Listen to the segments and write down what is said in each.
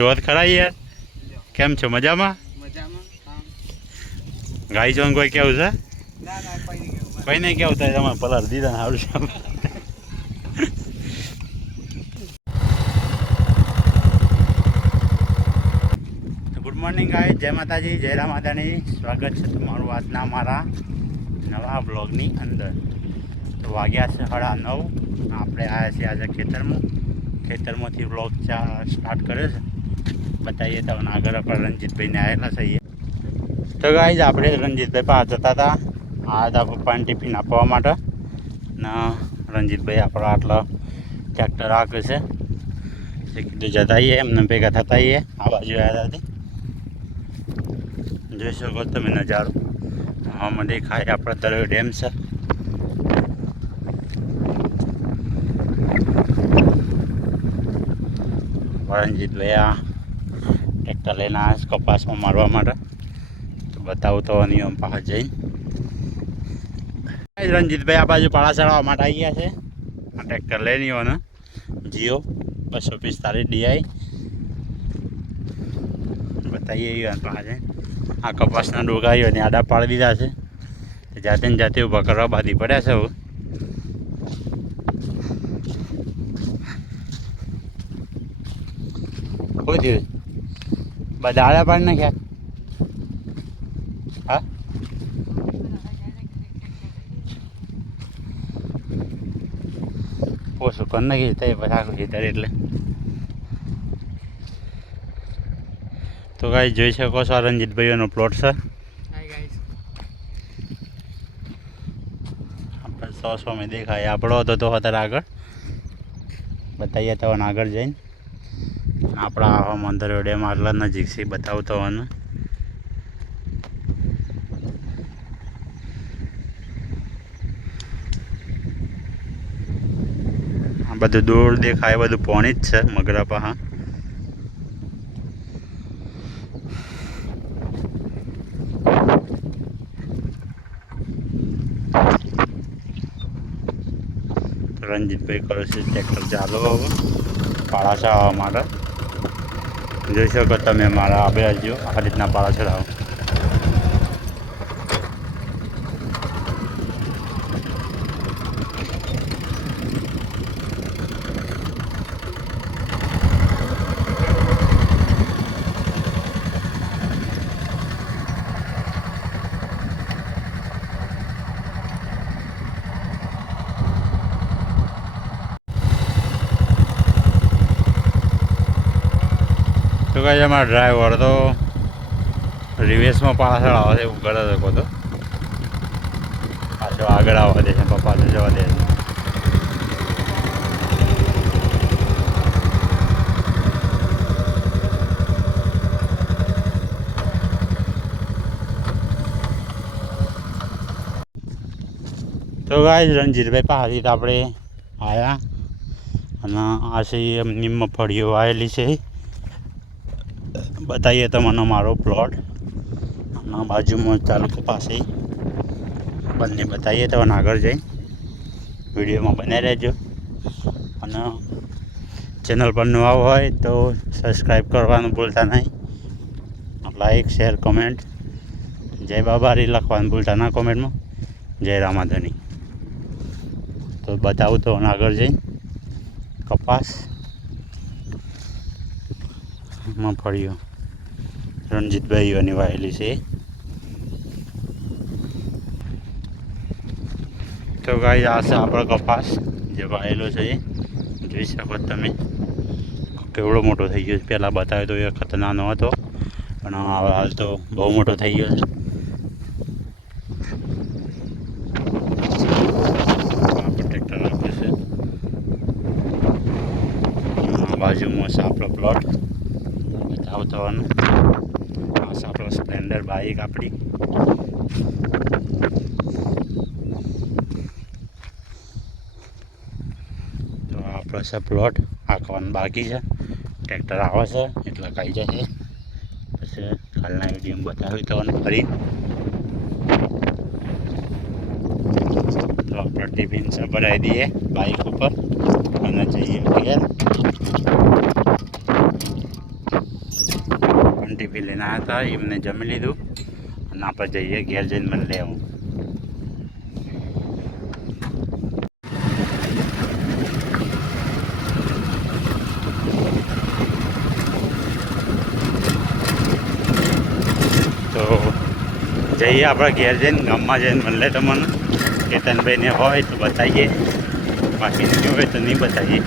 જોત ખરા યાર, કેમ છો? મજામાં? ગાઈ જોન કોઈ કેવું છે? કઈ નહીં કેવું થાય, તમારે પલાર દીધા ને સારું છે. ગુડ મોર્નિંગ ગાય, જય માતાજી, જય રામ માતાની. સ્વાગત છે તમારું આજના મારા નવા બ્લોગની અંદર. તો વાગ્યા છે 9:30. આપણે આવ્યા છીએ આજે ખેતરમાંથી બ્લોગ સ્ટાર્ટ કર્યો છે. બતાવીએ તો આગળ આપણે રણજીતભાઈને આવેલા છીએ. તો ગાઈઝ આપણે રણજીતભાઈ પાસે જતા હતા, આ હતા પપ્પાને ટિફિન આપવા માટે. ને રણજીતભાઈ આપણો આટલો ટ્રેક્ટર આગળ છે, કીધું જતાઈએ એમને ભેગા થતાઈએ. આ બાજુ આવ્યા હતી, જોઈ શકો તમે નજારો. આમાં દેખાય આપણે તળાવ ડેમ છે. રણજીતભાઈ આ ટ્રેક્ટર લઈને આવ્યા છે કપાસમાં મારવા માટે. તો બતાવું તો નિયમ પાસે જઈને. રણજીતભાઈ આ બાજુ પાળા ચડાવવા માટે આવી ગયા છે. આ ટ્રેક્ટર લઈ લીધો જીઓ 245 DI. બતાવીએ પાસે આ કપાસના ડોગાઈઓ ને આડા પાડી દીધા છે. જાતે ને જાતે ઊભા કરવા બાંધી પડ્યા છે. હવે શું થયું? બધા આડા પાડી નાખ્યા? હા, ઓછું કરી નાખી તો પછી આખું ખેતર એટલે. તો કાંઈ જોઈ શકો છો, રણજીતભાઈઓનો પ્લોટ છે. આપણે 100 મેં દેખાય આપણો હતો તો અત્યારે આગળ બતાવીએ તો આગળ જઈને. આપણા આવા મંદિર ડેમ આટલા નજીક છે, બતાવું તો આ બધું દૂર દેખાય, બધું પાણી જ છે મગરા પા. રણજીતભાઈ કરે છે ટ્રેક્ટર ચાલો હવે પાળા ચડાવવા માટે. જોઈ શકો તમે મારા આપણે હજુ આ રીતના પાળા ચડાવો. તો કાંઈ અમારા ડ્રાઈવર તો રિવેસમાં પાછળ આવે છે, એવું કરે શકો તો પાછો આગળ આવવા દે છે, પપ્પા તો જવા દે છે. તો ગાય રણજીતભાઈ પાસેથી આપણે આવ્યા અને આ છે એમની મગફળીઓ આવેલી છે. બતાવીએ તમને મારો પ્લોટ અને બાજુમાં તાલુકો પાસે બંને બતાવીએ તો આગળ જઈ વિડીયોમાં બનાવી રહેજો. અને ચેનલ પર નવા હોય તો સબસ્ક્રાઈબ કરવાનું ભૂલતા નહીં. લાઈક શેર કમેન્ટ જય બાબારી લખવાનું ભૂલતા ના કોમેન્ટમાં. જય રામાધની. તો બતાવું તો આગળ જઈ કપાસ મગફળીઓ રણજીતભાઈઓની વાયેલી છે. તો ગાઈ આ છે આપણો કપાસ જે વાયેલો છે. જોઈ શકો તમે કેવડો મોટો થઈ ગયો છે. પહેલાં બતાવ્યો તો એ વખત નાનો હતો, પણ હાલ તો બહુ મોટો થઈ ગયો છે. ટ્રેક્ટર આપ્યું છે. બાજુમાં છે આપણો પ્લોટ બતાવવાનું. આ છે આપણો સ્પ્લેન્ડર બાઇક આપણી. તો આપણો છે પ્લોટ આંકવાનું બાકી છે. ટ્રેક્ટર આવે છે એટલે ખાઈ જશે. પછી કાલના વિડીયો બતાવી તો ફરી. તો આપણે ટિફિન છે ભરાવી દઈએ બાઇક ઉપર અને જઈએ ઘેર. ટિફિન લઈને આવ્યા હતા, એમને જમી લીધું અને આપણે જઈએ ઘેર જઈને મને લેવું. તો જઈએ આપણે ઘેર જઈને, ગામમાં જઈને મળે તમને. કેતનભાઈને હોય તો બતાવીએ, બાકી નહીં હોય તો નહીં બતાવીએ.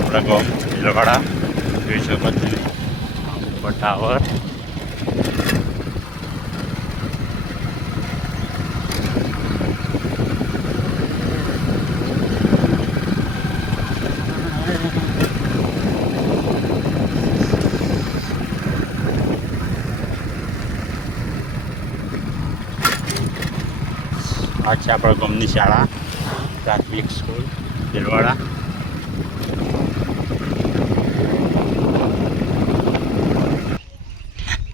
આપણા ગામ ભીલવાડા જોઈ શકો તમે, ઉપર ટાવર. આ છે આપણા ગામની શાળા, પ્રાથમિક સ્કૂલ ભીલવાડા.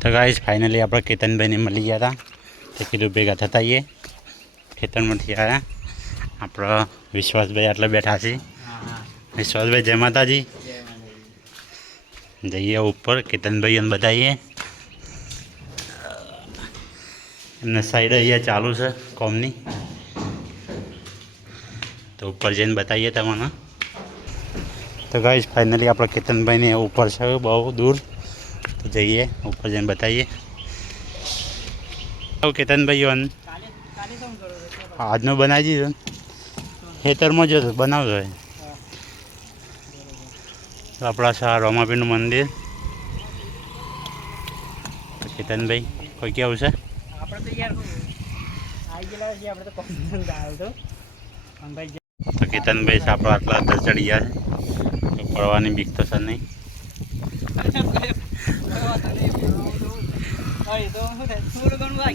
તો ગાઈસ ફાઇનલી આપણે કેતનભાઈને મળી ગયા હતા. તો કીધું ભેગા થતા આવીએ. ખેતરમાંથી આવ્યા આપણા વિશ્વાસભાઈ આટલે બેઠા છીએ. વિશ્વાસભાઈ જય માતાજી. જઈએ ઉપર કેતનભાઈને બતાવીએ. એમને સાઈડ અહીંયા ચાલુ છે કોમની, તો ઉપર જઈને બતાવીએ તમને. તો ગાઈસ ફાઇનલી આપણે કેતનભાઈને ઉપર છે બહુ દૂર, તો જઈએ ઉપર જઈને બતાવીએ. કેતનભાઈ આજનો બનાવી દીધો, ખેતરમાં જતો બનાવજો. તો આપણા છે રોમાપીરનું મંદિર. તો કેતનભાઈ કોઈ કેવું છે? તો કેતનભાઈ છે આપણો આટલા અંદર ચડી ગયા છે, તો પડવાની બીક તો સર નહીં.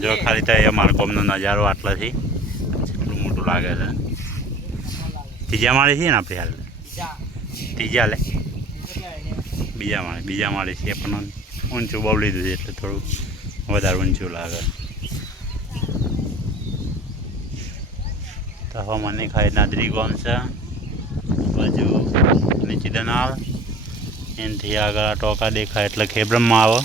જો ખાલી તો અમારા ગામનો નજારો આટલાથી કેટલું મોટું લાગે છે. ત્રીજા માળે છીએ ને આપણે હાલ? ત્રીજા લે બીજા માળે છીએ, પણ ઊંચું બહુ લીધું છે એટલે થોડું વધારે ઊંચું લાગે. તો હવે મને ખાઈ નાદરી ગામ છે બાજુ નીચે દનાળ, એનાથી આગળ આ ટોકા દેખાય એટલે ખેબ્રમમાં આવે.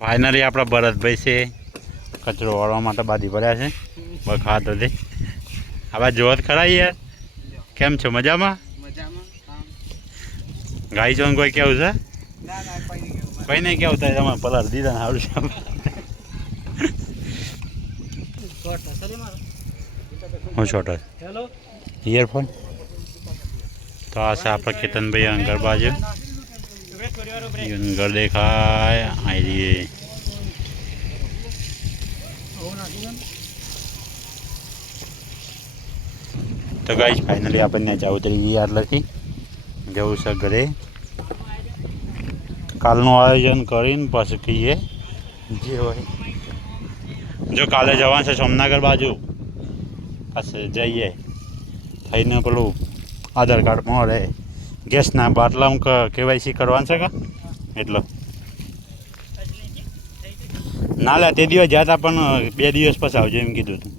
ફાઇનલી આપણા ભરતભાઈ છે કચરો વાળવા માટે બાંધી પડ્યા છે બખા તો તે. હવે જોત ખરા યાર, કેમ છો? મજામાં? ગાઈ જોન કોઈ કેવું છે? કોઈ નહીં કેવું થાય, તમે પલાર દીધા ને સારું છે. હું છોટો ઇયરફોન. તો આ છે આપણે કેતનભાઈ અંગર બાજુ, ઘર દેખાય આવી. તો ગાઈસ ફાઇનલી આપણને ત્યાં ઉતરી ગયા એટલેથી જવું છે ઘરે. કાલનું આયોજન કરીને પછી કહીએ જે હોય. જો કાલે જવાનું છે સોમનગર બાજુ, પછી જઈએ થઈને પેલું આધાર કાર્ડ મળે, ગેસના બાટલામાં KYC કરવાનું છે કે એટલો. ના લે તે દિવસ જ્યાં હતા પણ 2 દિવસ પછી આવજો એમ કીધું હતું.